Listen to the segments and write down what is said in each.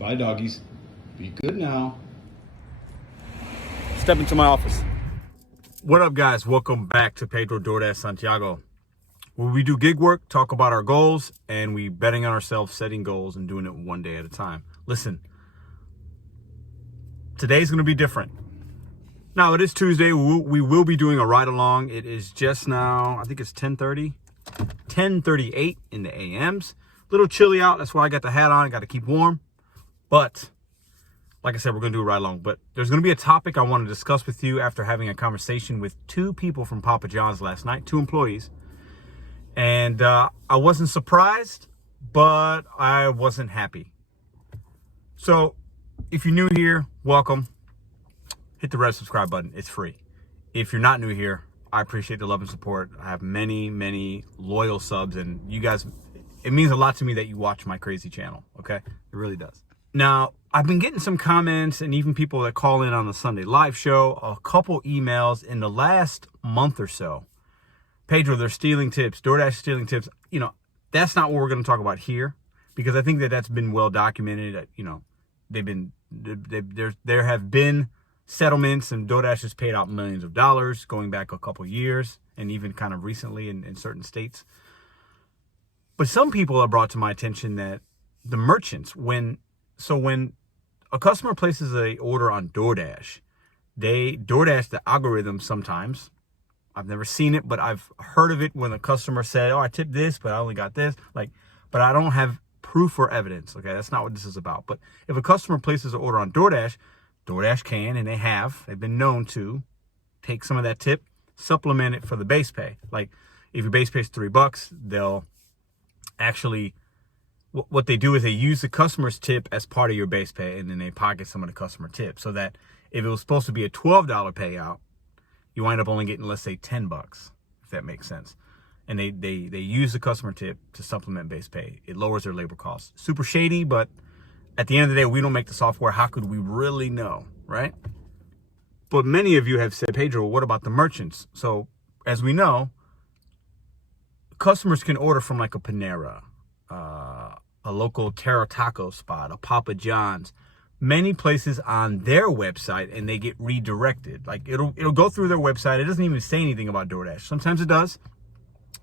Bye, doggies. Be good now. Step into my office. What up, guys? Welcome back to Pedro DoorDash Santiago, where we do gig work, talk about our goals, and we betting on ourselves, setting goals, and doing it one day at a time. Listen, today's going to be different. Now, it is Tuesday. We will be doing a ride-along. It is just now, I think it's 10:38 in the AMs. A little chilly out. That's why I got the hat on. I got to keep warm. But like I said, we're going to do a ride-along. But there's going to be a topic I want to discuss with you after having a conversation with two people from Papa John's last night, two employees. And I wasn't surprised, but I wasn't happy. So if you're new here, welcome. Hit the red subscribe button. It's free. If you're not new here, I appreciate the love and support. I have many loyal subs, and you guys, it means a lot to me that you watch my crazy channel, okay? It really does. Now, I've been getting some comments and even people that call in on the Sunday live show, a couple emails in the last month or so. Pedro, they're stealing tips. DoorDash stealing tips. You know, that's not what we're going to talk about here, because I think that that's been well documented. You know, there have been settlements, and DoorDash has paid out millions of dollars going back a couple years, and even kind of recently in certain states. But some people have brought to my attention that the merchants, when a customer places a order on DoorDash, DoorDash, the algorithm sometimes, I've never seen it, but I've heard of it when a customer said, oh, I tipped this, but I only got this. But I don't have proof or evidence. Okay, that's not what this is about. But if a customer places an order on DoorDash, DoorDash can, and they've been known to take some of that tip, supplement it for the base pay. Like if your base pay is $3, they'll actually, what they do is they use the customer's tip as part of your base pay, and then they pocket some of the customer tip, so that if it was supposed to be a $12 payout, you wind up only getting, let's say, $10, if that makes sense. And they use the customer tip to supplement base pay. It lowers their labor costs. Super shady, but at the end of the day, we don't make the software. How could we really know, right? But many of you have said, Pedro, what about the merchants? So as we know, customers can order from like a Panera, a local Terra Taco spot, a Papa John's, many places on their website, and they get redirected. Like it'll go through their website. It doesn't even say anything about DoorDash. Sometimes it does.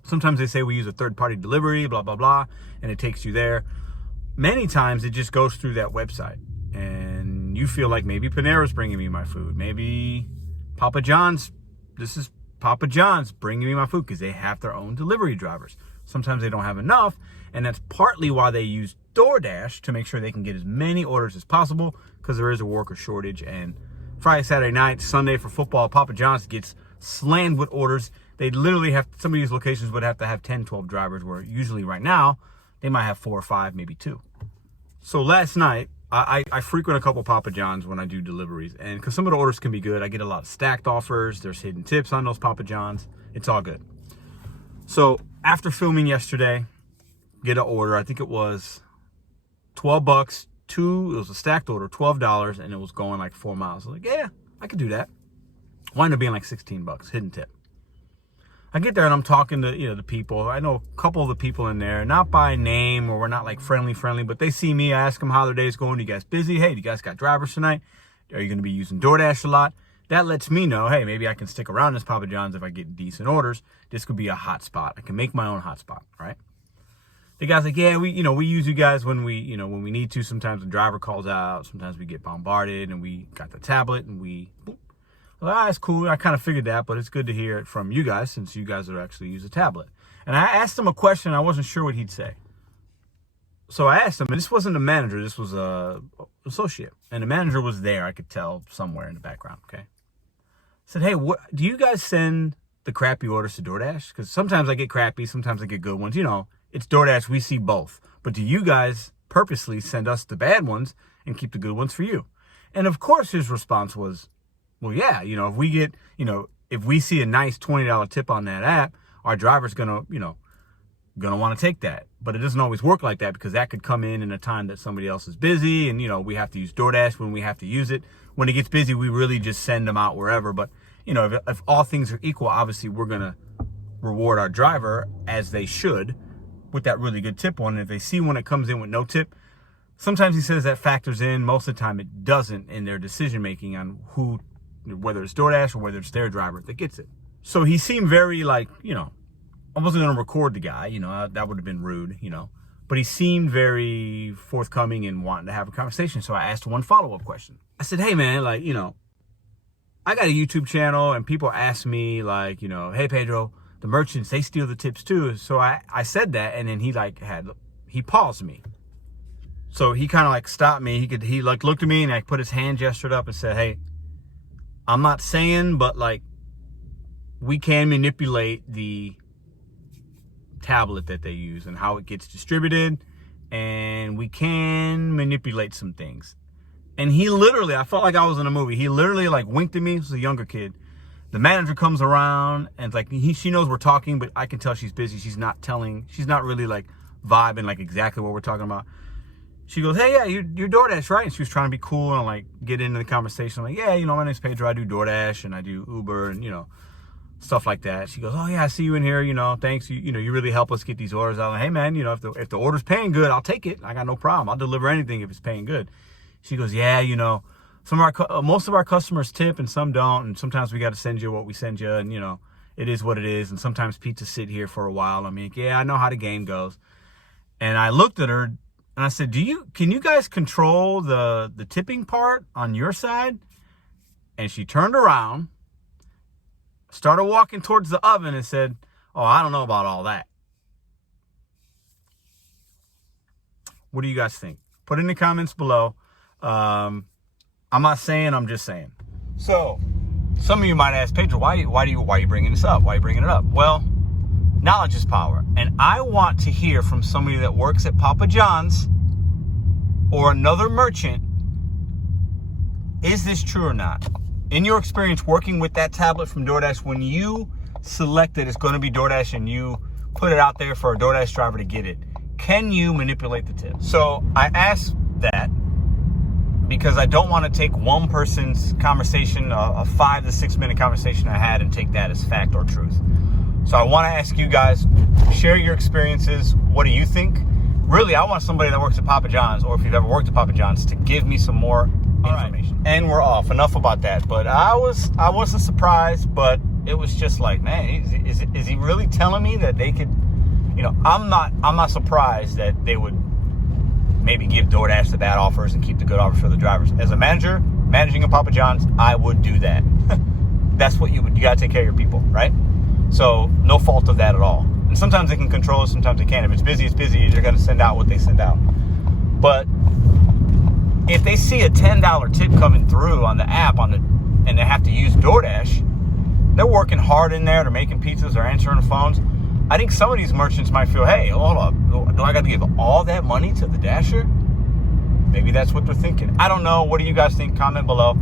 Sometimes they say we use a third-party delivery, blah, blah, blah, and it takes you there. Many times it just goes through that website, and you feel like maybe Panera's bringing me my food. Maybe Papa John's, this is Papa John's bringing me my food, because they have their own delivery drivers. Sometimes they don't have enough, and that's partly why they use DoorDash, to make sure they can get as many orders as possible, because there is a worker shortage. And Friday, Saturday night, Sunday for football, Papa John's gets slammed with orders. They literally have, some of these locations would have to have 10, 12 drivers, where usually right now they might have 4 or 5, maybe 2. So last night, I frequent a couple Papa John's when I do deliveries, and because some of the orders can be good, I get a lot of stacked offers. There's hidden tips on those Papa John's. It's all good. So after filming yesterday, get an order. I think it was $12. It was a stacked order, $12, and it was going like 4 miles. I was like, yeah, I could do that. Wind up being like $16, hidden tip. I get there and I'm talking to, the people. I know a couple of the people in there, not by name, or we're not like friendly, but they see me. I ask them how their day's going. You guys busy? Hey, do you guys got drivers tonight? Are you going to be using DoorDash a lot? That lets me know, hey, maybe I can stick around this Papa John's if I get decent orders. This could be a hot spot. I can make my own hot spot, right? The guy's like, yeah, we use you guys when we need to. Sometimes the driver calls out. Sometimes we get bombarded, and we got the tablet, and boop. Well, that's cool. I kind of figured that, but it's good to hear it from you guys, since you guys would actually use a tablet. And I asked him a question. I wasn't sure what he'd say. So I asked him, and this wasn't a manager. This was a associate. And the manager was there. I could tell somewhere in the background, okay? I said, hey, do you guys send the crappy orders to DoorDash? Because sometimes I get crappy. Sometimes I get good ones. It's DoorDash. We see both. But do you guys purposely send us the bad ones and keep the good ones for you? And of course his response was, well, yeah, if we get, if we see a nice $20 tip on that app, our driver's gonna want to take that. But it doesn't always work like that, because that could come in a time that somebody else is busy, and we have to use DoorDash when we have to use it. When it gets busy, we really just send them out wherever. But if all things are equal, obviously we're gonna reward our driver, as they should, with that really good tip one. And if they see one that comes in with no tip, Sometimes he says that factors in. Most of the time it doesn't in their decision making on who, whether it's DoorDash or whether it's their driver that gets it. So he seemed very like, you know, I wasn't going to record the guy, you know, that would have been rude, you know. But he seemed very forthcoming and wanting to have a conversation. So I asked one follow-up question. I said, hey, man, like, you know, I got a YouTube channel and people ask me like, you know, hey, Pedro, the merchants, they steal the tips too. So I said that, and then he paused me. So he kind of like stopped me. He like looked at me and like put his hand gestured up and said, hey, I'm not saying, but like we can manipulate the tablet that they use and how it gets distributed, and we can manipulate some things. And he literally, I felt like I was in a movie. He literally like winked at me. This was a younger kid. The manager comes around and it's like she knows we're talking, but I can tell she's busy. She's not really like vibing like exactly what we're talking about. She goes, hey, yeah, you're DoorDash, right? And she was trying to be cool and like get into the conversation. I'm like, yeah, you know, my name's Pedro. I do DoorDash and I do Uber and, you know, stuff like that. She goes, oh yeah, I see you in here, you know, thanks. You know, you really help us get these orders out. Like, hey man, you know, if the order's paying good, I'll take it. I got no problem. I'll deliver anything if it's paying good. She goes, yeah, you know, most of our customers tip and some don't. And sometimes we got to send you what we send you. And, you know, it is what it is. And sometimes pizzas sit here for a while. I mean, yeah, I know how the game goes. And I looked at her and I said, can you guys control the tipping part on your side? And she turned around, started walking towards the oven and said, oh, I don't know about all that. What do you guys think? Put it in the comments below. I'm not saying, I'm just saying. So some of you might ask, Pedro, why are you bringing this up? Why are you bringing it up? Well, knowledge is power. And I want to hear from somebody that works at Papa John's or another merchant. Is this true or not? In your experience working with that tablet from DoorDash, when you select it, it's going to be DoorDash and you put it out there for a DoorDash driver to get it, can you manipulate the tip? So I asked that because I don't want to take one person's conversation, a 5 to 6 minute conversation I had, and take that as fact or truth. So I want to ask you guys, share your experiences. What do you think? Really, I want somebody that works at Papa John's, or if you've ever worked at Papa John's, to give me some more information. Right. And we're off. Enough about that. But I wasn't surprised, but it was just like, man, is he really telling me that they could, you know, I'm not surprised that they would maybe give DoorDash the bad offers and keep the good offers for the drivers. As a manager, managing a Papa John's, I would do that. That's what you got to take care of your people, right? So no fault of that at all. And sometimes they can control it, sometimes they can't. If it's busy, it's busy. They're going to send out what they send out. But if they see a $10 tip coming through on the app and they have to use DoorDash, they're working hard in there. They're making pizzas. They're answering phones. I think some of these merchants might feel, hey, hold up. Do I got to give all that money to the Dasher? Maybe that's what they're thinking. I don't know. What do you guys think? Comment below.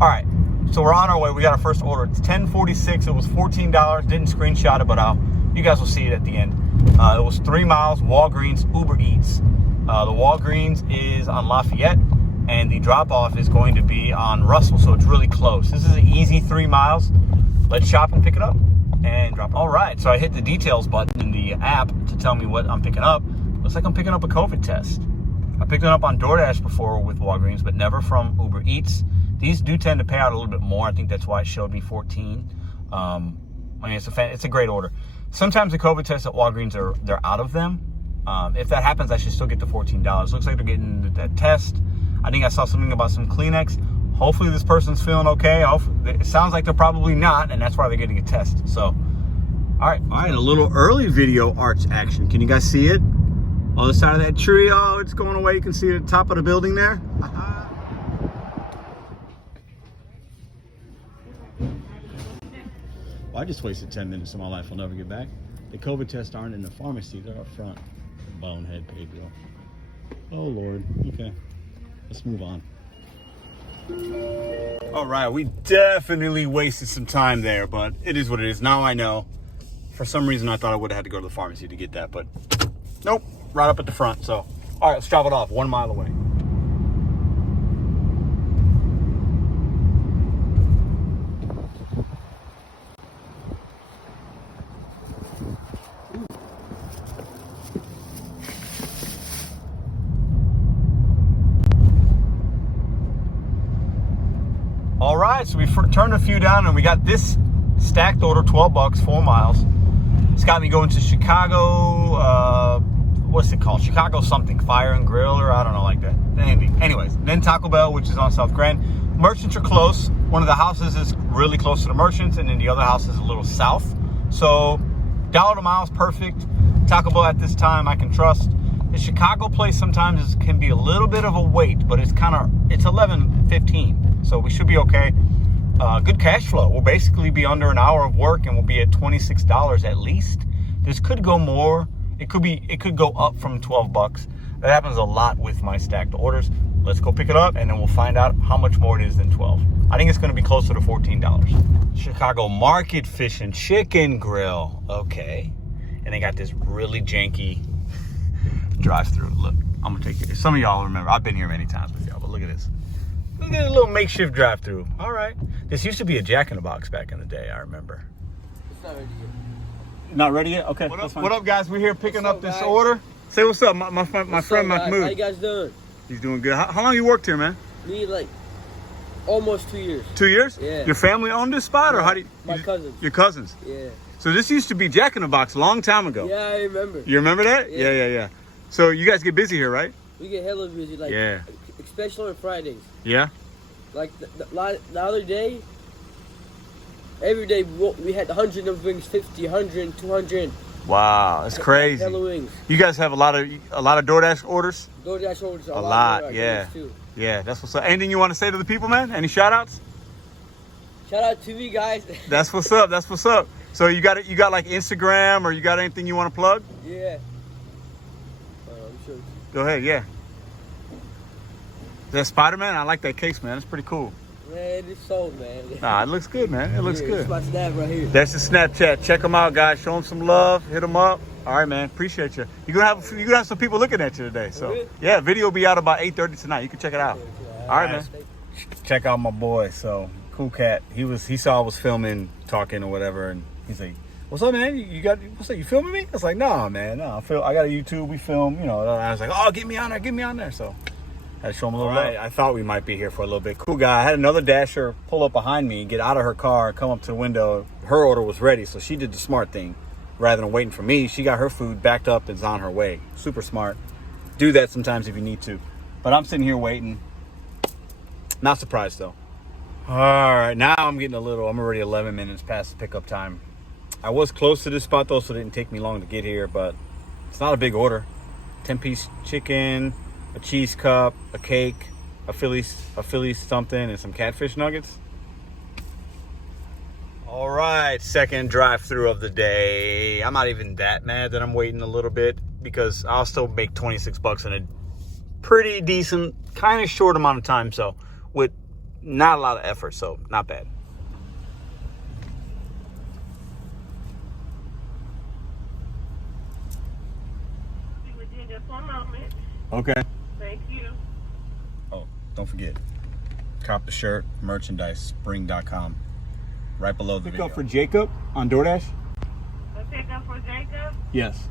All right. So we're on our way. We got our first order. It's $10.46. It was $14. Didn't screenshot it, but you guys will see it at the end. It was 3 miles, Walgreens, Uber Eats. The Walgreens is on Lafayette, and the drop-off is going to be on Russell, so it's really close. This is an easy 3 miles. Let's shop and pick it up and drop it. All right, so I hit the details button in the app to tell me what I'm picking up. Looks like I'm picking up a COVID test. I picked it up on DoorDash before with Walgreens, but never from Uber Eats. These do tend to pay out a little bit more. I think that's why it showed me 14. I mean, it's a great order. Sometimes the COVID tests at Walgreens they're out of them. If that happens, I should still get the $14. Looks like they're getting that test. I think I saw something about some Kleenex. Hopefully this person's feeling okay. It sounds like they're probably not, and that's why they're getting a test. So, all right, a little early video arch action. Can you guys see it? Other side of that tree. Oh, it's going away. You can see it at the top of the building there. Well, I just wasted 10 minutes of my life I'll never get back. The COVID tests aren't in the pharmacy. They're up front. Bonehead Pedro. Oh, Lord. Okay. Let's move on. All right, we definitely wasted some time there, but it is what it is. Now I know. For some reason, I thought I would have had to go to the pharmacy to get that, but nope, right up at the front. So, all right, let's drop it off 1 mile away. right, so we turned a few down and we got this stacked order, 12 bucks, 4 miles. It's got me going to Chicago, what's it called? Chicago something, Fire and Grill, or I don't know, like that. Anyways, then Taco Bell, which is on South Grand. Merchants are close. One of the houses is really close to the Merchants, and then the other house is a little south. So, $1 to miles, perfect. Taco Bell at this time, I can trust. The Chicago place sometimes can be a little bit of a wait, but it's 11:15, so we should be okay. Good cash flow. We'll basically be under an hour of work, and we'll be at $26 at least. This could go more. It could go up from 12 bucks. That happens a lot with my stacked orders. Let's go pick it up, and then we'll find out how much more it is than 12. I think it's going to be closer to $14. Chicago Market Fish and Chicken Grill. Okay. And they got this really janky drive-through. Look, I'm gonna take you. Some of y'all remember. I've been here many times with y'all, but look at this. Look at the little makeshift drive-through. All right. This used to be a Jack in the Box back in the day. I remember. It's not ready yet. Not ready yet? Okay. What up, guys? We're here picking up this order. Say what's up, my friend Mahmoud. How you guys doing? He's doing good. How long you worked here, man? Me, like, almost 2 years. 2 years? Yeah. Your family owned this spot, or how do you? My cousins. Your cousins. Yeah. So this used to be Jack in the Box a long time ago. Yeah, I remember. You remember that? Yeah. So you guys get busy here, right? We get hella busy, like, yeah. Especially on Fridays. Yeah. Like the other day, every day we had 100 of wings, 50, 100, 200. Wow, that's crazy. Hella wings. You guys have a lot of DoorDash orders? DoorDash orders. A lot, yeah. Too. Yeah, that's what's up. Anything you want to say to the people, man? Any shout outs? Shout out to me, guys. That's what's up. That's what's up. So you got like Instagram, or you got anything you want to plug? Yeah. I'm sure. Go ahead, yeah. Is that Spider-Man? I like that case, man. It's pretty cool. Man, it's sold, man. Nah, it looks good, man. It looks good. That's my snap right here. That's the Snapchat. Check them out, guys. Show them some love. Hit them up. All right, man. Appreciate you. You're gonna have some people looking at you today. So really? Yeah, video will be out about 8:30 tonight. You can check it out. All right, man. Check out my boy. So cool cat. He saw I was filming, talking or whatever, and he's like, "What's up, man? What's up? You filming me?" I was like, "Nah, man. No, I got a YouTube. We film. You know." I was like, "Oh, get me on there. So I had to show him a little bit. I thought we might be here for a little bit. Cool guy. I had another dasher pull up behind me, get out of her car, come up to the window. Her order was ready, so she did the smart thing. Rather than waiting for me, she got her food backed up and is on her way. Super smart. Do that sometimes if you need to. But I'm sitting here waiting. Not surprised, though. All right, now I'm already 11 minutes past the pickup time. I was close to this spot, though, so it didn't take me long to get here, but it's not a big order. 10-piece chicken, a cheese cup, a cake, a Philly something, and some catfish nuggets. All right, second drive-through of the day. I'm not even that mad that I'm waiting a little bit, because I'll still make 26 bucks in a pretty decent, kind of short amount of time, so with not a lot of effort, so not bad. Okay. Thank you. Oh, don't forget. Cop the shirt, merchandise, spring.com. Right below the Pick video. up for Jacob on DoorDash? A pickup for Jacob? Yes.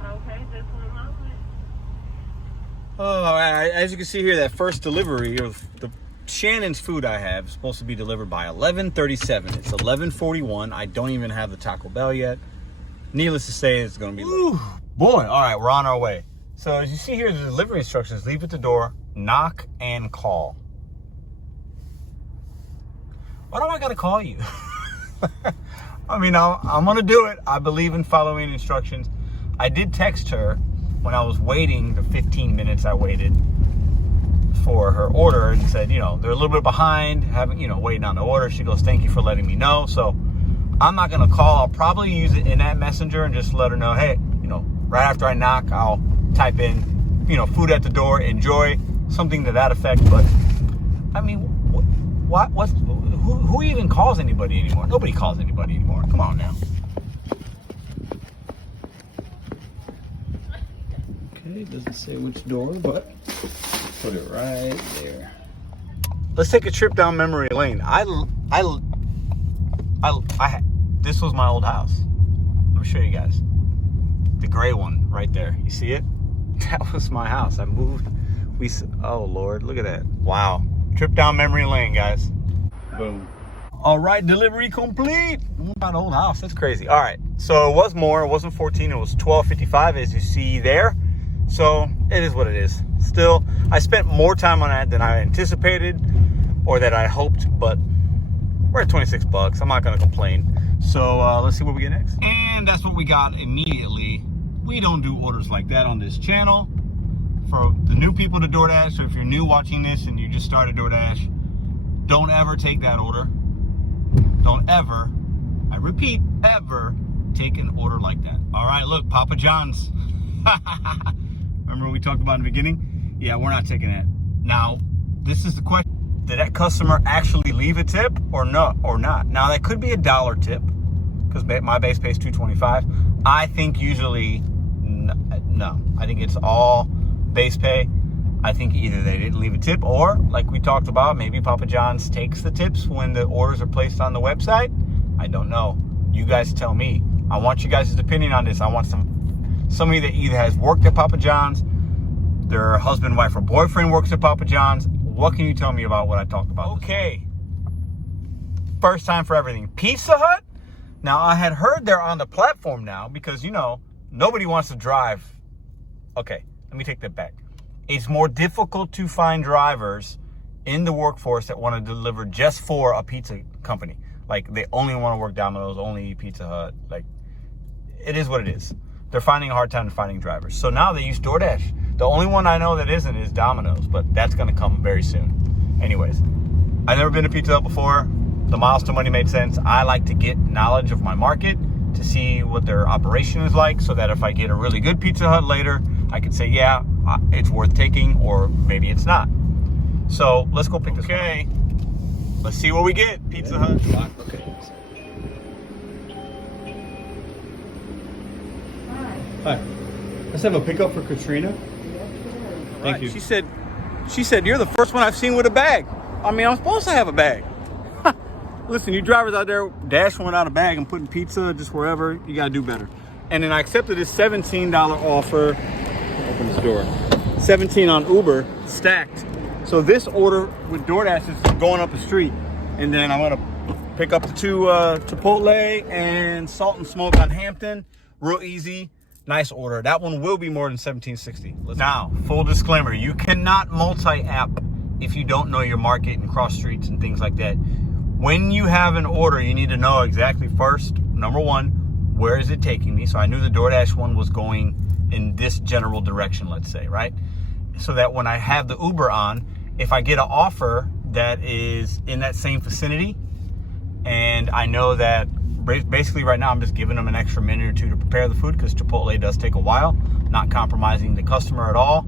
Okay, just 1 moment. Oh, as you can see here, that first delivery of the Shannon's food I have is supposed to be delivered by 11:37. It's 11:41. I don't even have the Taco Bell yet. Needless to say, it's going to be late. Boy, all right, we're on our way. So as you see here, the delivery instructions: leave at the door, knock, and call. Why do I got to call you? I mean, I'm going to do it. I believe in following instructions. I did text her when I was waiting, the 15 minutes I waited for her order, and said, they're a little bit behind, waiting on the order. She goes, "Thank you for letting me know." So I'm not going to call. I'll probably use it in that messenger and just let her know, hey, right after I knock, I'll type in, food at the door, enjoy, something to that effect. But I mean, who even calls anybody anymore? Nobody calls anybody anymore. Come on now. Okay, it doesn't say which door, but put it right there. Let's take a trip down memory lane. This was my old house. Let me show you guys. The gray one right there. You see it? That was my house. I moved. Oh Lord, look at that. Wow. Trip down memory lane, guys. Boom. All right, delivery complete. Got an old house. That's crazy. All right, so it was more. It wasn't 14. It was 12.55, as you see there. So it is what it is. Still, I spent more time on that than I anticipated or that I hoped, but we're at 26 bucks. I'm not gonna complain. So let's see what we get next. And that's what we got immediately. We don't do orders like that on this channel. For the new people to DoorDash, so if you're new watching this and you just started DoorDash, don't ever take that order. Don't ever, I repeat, ever take an order like that. All right, look, Papa John's. Remember what we talked about in the beginning? Yeah, we're not taking that. Now, this is the question. Did that customer actually leave a tip or no, or not? Now, that could be $1 tip because my base pay is $2.25. I think usually, no. I think it's all base pay. I think either they didn't leave a tip or, like we talked about, maybe Papa John's takes the tips when the orders are placed on the website. I don't know. You guys tell me. I want you guys' opinion on this. I want somebody that either has worked at Papa John's, their husband, wife, or boyfriend works at Papa John's. What can you tell me about what I talked about? Okay. First time for everything. Pizza Hut? Now, I had heard they're on the platform now because, you know, nobody wants to drive. Okay, let me take that back. It's more difficult to find drivers in the workforce that want to deliver just for a pizza company. Like, they only want to work Domino's, only Pizza Hut. Like, it is what it is. They're finding a hard time finding drivers. So now they use DoorDash. The only one I know that isn't is Domino's, but that's going to come very soon. Anyways, I've never been to Pizza Hut before. The miles to money made sense. I like to get knowledge of my market to see what their operation is like so that if I get a really good Pizza Hut later, I can say, yeah, it's worth taking, or maybe it's not. So let's go pick this one. Okay, let's see what we get. Pizza Hut. Okay. Hi. Let's have a pickup for Katrina. Thank you. She said, you're the first one I've seen with a bag. I mean, I'm supposed to have a bag. Listen, you drivers out there dashing without a bag and putting pizza just wherever, you gotta do better. And then I accepted this $17 offer. Open this door. 17 on Uber, stacked. So this order with DoorDash is going up the street. And then I'm gonna pick up the two Chipotle and Salt and Smoke on Hampton. Real easy, nice order. That one will be more than $17.60. Now, full disclaimer, you cannot multi-app if you don't know your market and cross streets and things like that. When you have an order, you need to know exactly first, number one, where is it taking me? So I knew the DoorDash one was going in this general direction, let's say, right? So that when I have the Uber on, if I get an offer that is in that same vicinity, and I know that basically right now I'm just giving them an extra minute or two to prepare the food because Chipotle does take a while, not compromising the customer at all.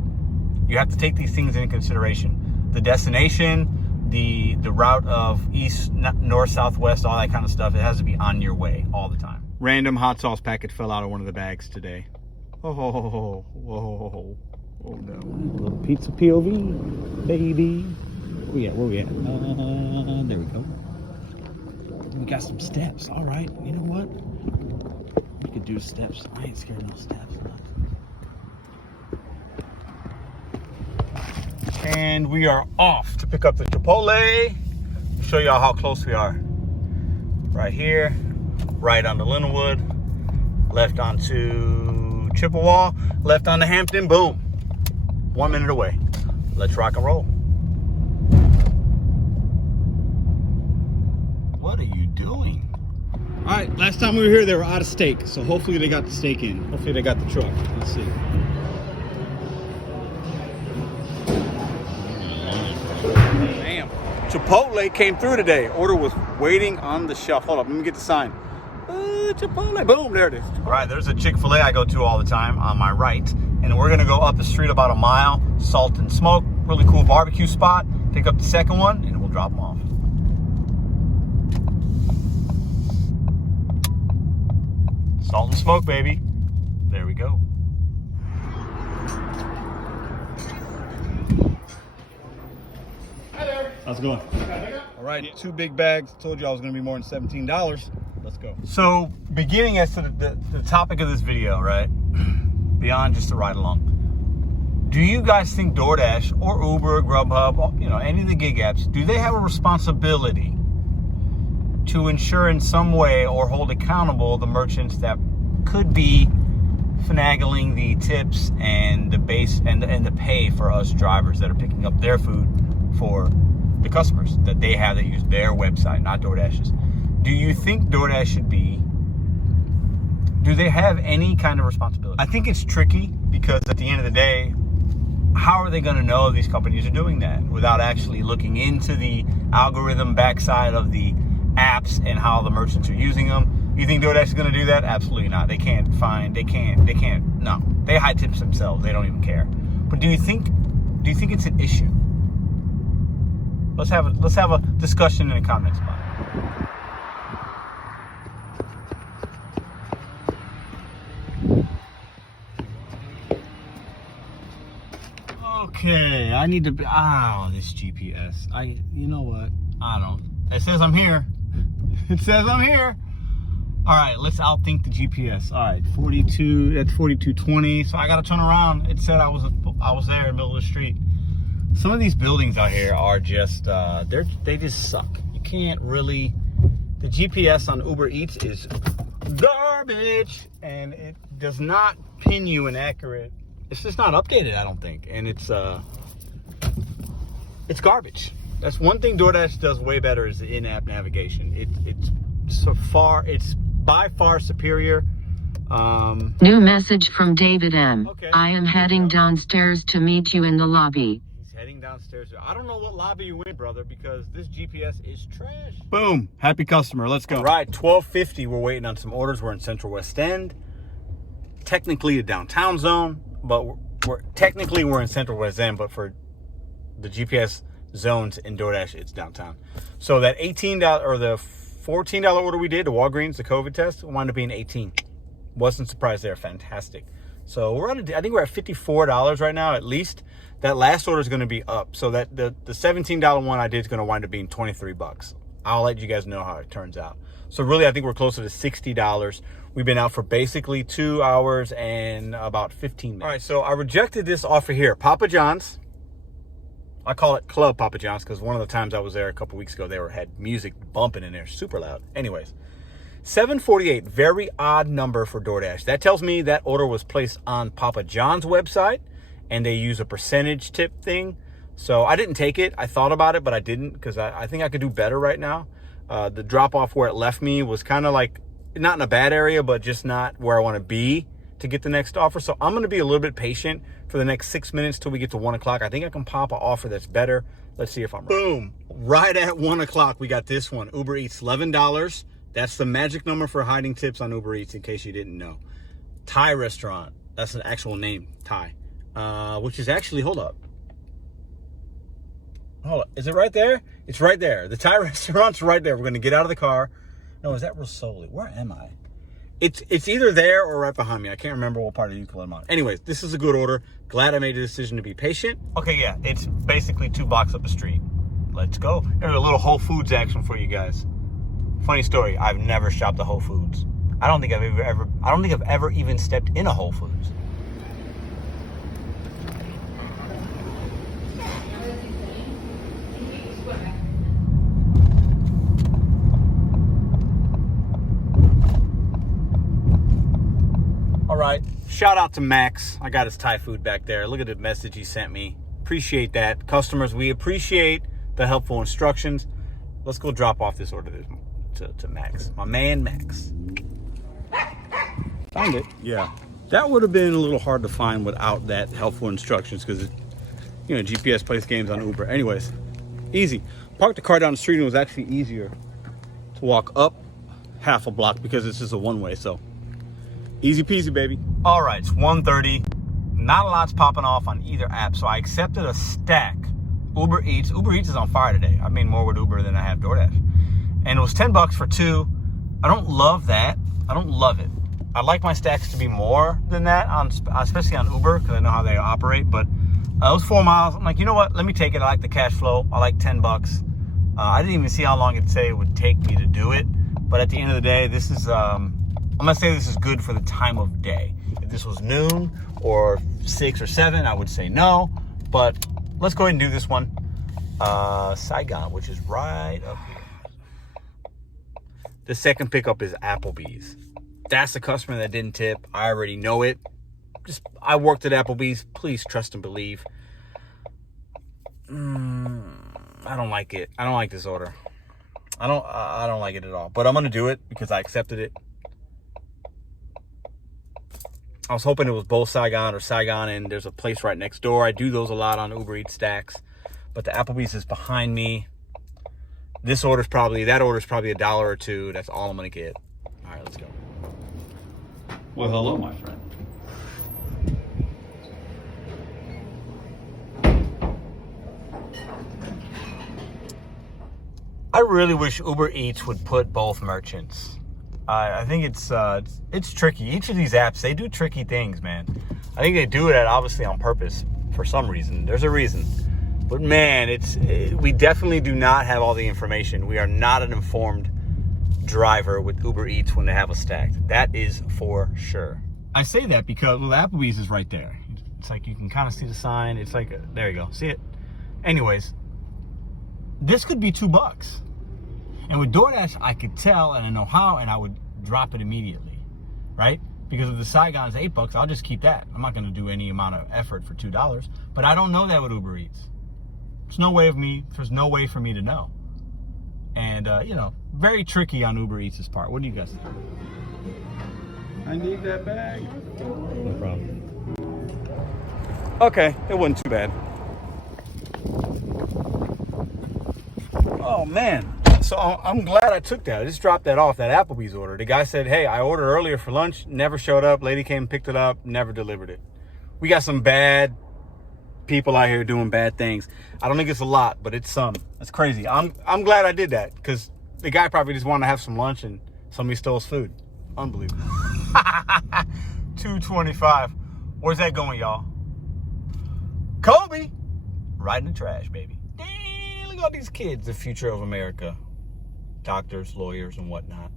You have to take these things into consideration. The destination, the route of east, north, southwest, all that kind of stuff, it has to be on your way all the time. Random hot sauce packet fell out of one of the bags today. Oh, whoa, whoa, oh no. Little pizza POV, baby. Where we at? There we go. We got some steps. All right, you know what? We could do steps. I ain't scared of no steps. And we are off to pick up the Chipotle. Show y'all how close we are. Right here, right onto Lindenwood, left onto Chippewa, left onto Hampton, boom. 1 minute away. Let's rock and roll. What are you doing? All right, last time we were here, they were out of steak. So hopefully they got the steak in. Hopefully they got the truck. Let's see. Damn. Chipotle came through today. Order was waiting on the shelf. Hold up, let me get the sign. Chipotle, boom, there it is. All right, there's a Chick-fil-A I go to all the time on my right. And we're gonna go up the street about a mile, Salt and Smoke, really cool barbecue spot. Pick up the second one and we'll drop them off. Salt and Smoke, baby. There we go. Hi there. How's it going? All right, 2 big bags. Told you I was gonna be more than $17. Let's go. So, beginning as to the topic of this video, right? Beyond just a ride along. Do you guys think DoorDash or Uber, Grubhub, you know, any of the gig apps, do they have a responsibility to ensure in some way or hold accountable the merchants that could be finagling the tips and the base and the pay for us drivers that are picking up their food for the customers that they have that use their website, not DoorDash's? Do you think DoorDash should be, do they have any kind of responsibility? I think it's tricky because at the end of the day, how are they going to know these companies are doing that without actually looking into the algorithm backside of the apps and how the merchants are using them? You think DoorDash is going to do that? Absolutely not. They can't, no. They high tips themselves. They don't even care. But do you think it's an issue? Let's have a discussion in the comments about it. Okay, I need to be, this GPS. You know what? It says I'm here. It says I'm here. All right, let's outthink the GPS. All right, 42, that's 4220. So I got to turn around. It said I was there in the middle of the street. Some of these buildings out here are just, they just suck. You can't really, the GPS on Uber Eats is garbage and it does not pin you an accurate, it's just not updated, I don't think. And it's garbage. That's one thing DoorDash does way better is the in-app navigation. It's by far superior. New message from David M. Okay. I am heading downstairs to meet you in the lobby. He's heading downstairs. I don't know what lobby you in, brother, because this GPS is trash. Boom. Happy customer. Let's go. All right, 12:50. We're waiting on some orders. We're in Central West End. Technically a downtown zone, but we're in Central West End, but for the GPS zones in DoorDash, it's downtown. So that $18 or the $14 order we did to Walgreens, the COVID test, wound up being $18. Wasn't surprised there. Fantastic. So I think we're at $54 right now at least. That last order is going to be up. So that the $17 one I did is going to wind up being $23. I'll let you guys know how it turns out. So really, I think we're closer to $60. We've been out for basically 2 hours and about 15 minutes. All right, so I rejected this offer here. Papa John's. I call it Club Papa John's because one of the times I was there a couple weeks ago, had music bumping in there, super loud. Anyways, $7.48, very odd number for DoorDash. That tells me that order was placed on Papa John's website and they use a percentage tip thing. So I didn't take it. I thought about it, but I didn't because I think I could do better right now. The drop off where it left me was kind of like, not in a bad area, but just not where I want to be to get the next offer. So I'm going to be a little bit patient for the next 6 minutes till we get to 1 o'clock. I think I can pop an offer that's better. Let's see if I'm right. Boom. Right at 1 o'clock, we got this one. Uber Eats, $11. That's the magic number for hiding tips on Uber Eats, in case you didn't know. Thai restaurant. That's an actual name, Thai. Which is actually, hold up. Is it right there? It's right there. The Thai restaurant's right there. We're going to get out of the car. No, is that Rosoli? Where am I? It's either there or right behind me. I can't remember what part of Euclid I'm on. Anyways, this is a good order. Glad I made a decision to be patient. Okay, yeah, it's basically 2 blocks up the street. Let's go. There's a little Whole Foods action for you guys. Funny story. I've never shopped at Whole Foods. I don't think I've ever even stepped in a Whole Foods. All right, shout out to Max. I got his Thai food back there. Look at the message he sent me. Appreciate that. Customers, we appreciate the helpful instructions. Let's go drop off this order to Max. My man, Max. Found it. Yeah. That would have been a little hard to find without that helpful instructions because, GPS plays games on Uber. Anyways, easy. Parked the car down the street and it was actually easier to walk up half a block because this is a one-way, so easy peasy, baby. All right, it's 1:30. Not a lot's popping off on either app, so I accepted a stack. Uber Eats is on fire today. I mean more with Uber than I have DoorDash. And it was $10 for 2. I don't love that. I don't love it. I like my stacks to be more than that, especially on Uber, because I know how they operate. But it was 4 miles. I'm like, you know what? Let me take it. I like the cash flow. I like $10. I didn't even see how long it would take me to do it. But at the end of the day, this is... I'm gonna say this is good for the time of day. this was noon or 6 or 7, I would say no. But let's go ahead and do this one. Saigon, which is right up here. The second pickup is Applebee's. That's the customer that didn't tip. I already know it. I worked at Applebee's. Please trust and believe. I don't like it. I don't like this order. I don't like it at all. But I'm gonna do it because I accepted it. I was hoping it was both Saigon or Saigon, and there's a place right next door. I do those a lot on Uber Eats stacks, but the Applebee's is behind me. That order's probably $1 or $2. That's all I'm gonna get. All right, let's go. Well, hello, my friend. I really wish Uber Eats would put both merchants. I think it's tricky. Each of these apps, they do tricky things, man. I think they do it obviously on purpose for some reason. There's a reason. But man, we definitely do not have all the information. We are not an informed driver with Uber Eats when they have us stacked. That is for sure. I say that because, well, Applebee's is right there. It's like you can kind of see the sign. It's like, there you go. See it? Anyways, this could be $2. And with DoorDash, I could tell and I know how, and I would drop it immediately, right? Because if the Saigon's $8, I'll just keep that. I'm not going to do any amount of effort for $2. But I don't know that with Uber Eats. There's no way for me to know. And, very tricky on Uber Eats' part. What do you guys think? I need that bag. No problem. Okay, it wasn't too bad. Oh man, so I'm glad I took that. I just dropped that off, that Applebee's order. The guy said, hey, I ordered earlier for lunch, never showed up. Lady came, picked it up, never delivered it. We got some bad people out here doing bad things. I don't think it's a lot, but it's some. That's crazy. I'm glad I did that because the guy probably just wanted to have some lunch and somebody stole his food. Unbelievable. $2.25. Where's that going, y'all? Kobe, right in the trash, baby. Dang, look at all these kids, the future of America. Doctors, lawyers, and whatnot.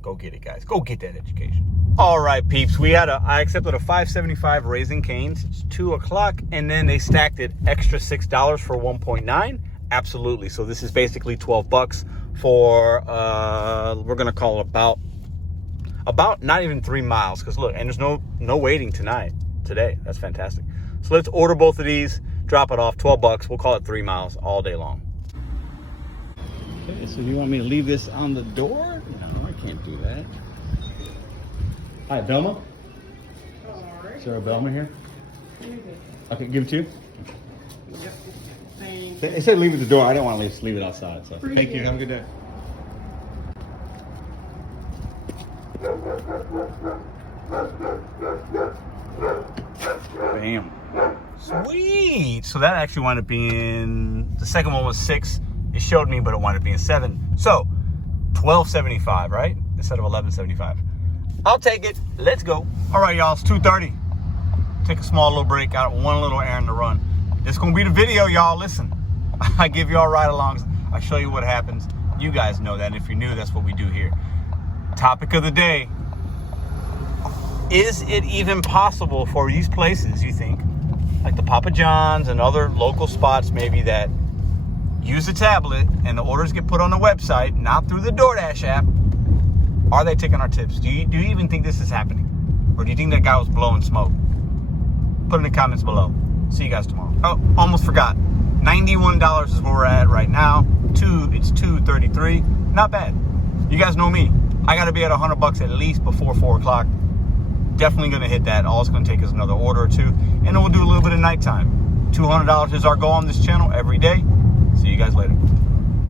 Go get it, guys. Go get that education. All right, peeps. I accepted a $5.75 Raising Cane's. It's 2 o'clock, and then they stacked it extra $6 for 1.9. Absolutely. So this is basically $12 for we're gonna call it about not even 3 miles. Because look, and there's no waiting today. That's fantastic. So let's order both of these, drop it off, $12. We'll call it 3 miles all day long. Okay, so you want me to leave this on the door? No, I can't do that. Hi, Belma? Is there a Belma here? Okay, give it to you. Yep. They said leave it at the door. I don't want to just leave it outside. So thank you. Have a good day. Bam. Sweet. So that actually wound up being, the second one was 6. It showed me, but it wound up being 7. So $12.75, right? Instead of $11.75. I'll take it. Let's go. All right, y'all. It's 2:30. Take a small little break. Got one little errand to run. This gonna be the video, y'all. Listen, I give y'all ride-alongs. I show you what happens. You guys know that. And if you're new, that's what we do here. Topic of the day. Is it even possible for these places, you think, like the Papa John's and other local spots maybe, that use a tablet and the orders get put on the website, not through the DoorDash app? Are they taking our tips? Do you even think this is happening? Or do you think that guy was blowing smoke? Put in the comments below. See you guys tomorrow. Oh, almost forgot. $91 is where we're at right now. It's $2.33. Not bad. You guys know me. I got to be at $100 at least before 4 o'clock. Definitely going to hit that. All it's going to take is another order or two. And then we'll do a little bit of nighttime. $200 is our goal on this channel every day. See you guys later.